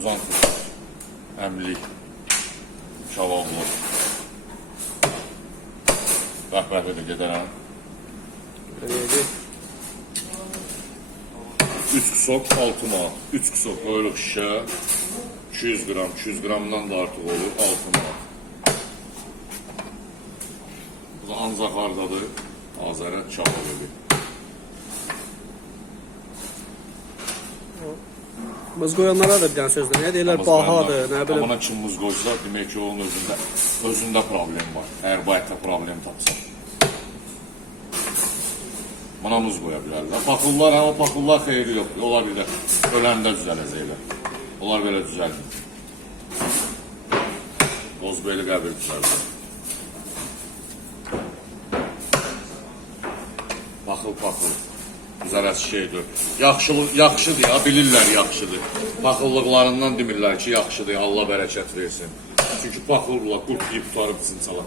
Uzan tut. Əmlik. Şavallı. Rəhbərli də gedərəm. 3 kusok 6 manat. 3 kusok qoyuruq şişə. 200 qram, 200 qramdan da artıq olur 6 manat. Bu da ancaq hardadır? Azərət Çavalılı. Bız koyanlara da bir tane sözler. Ne diyorlar? Bahadır, ne bileyim. Amına kim muz qoysa, demək ki, onun özündə özündə problem var. Əgər ətdə problem tapsa. Buna muz qoya bilərlər. Paxıllar, amma paxıllar xeyri yoxdur. Onlar bir də öləndə düzələcəklər. Onlar belə düzəlmir. Qozbeyli qəbir düzəldir. Paxıl paxıl. Güzel şeydir. Yaxşılıq yaxşıdır ya, bilirlər yaxşıdır. Paxıllıqlarından demirlər ki, yaxşıdır. Allah bərəkət versin. Çünki paxıllar qurt yeyib tutarıb sınsalar.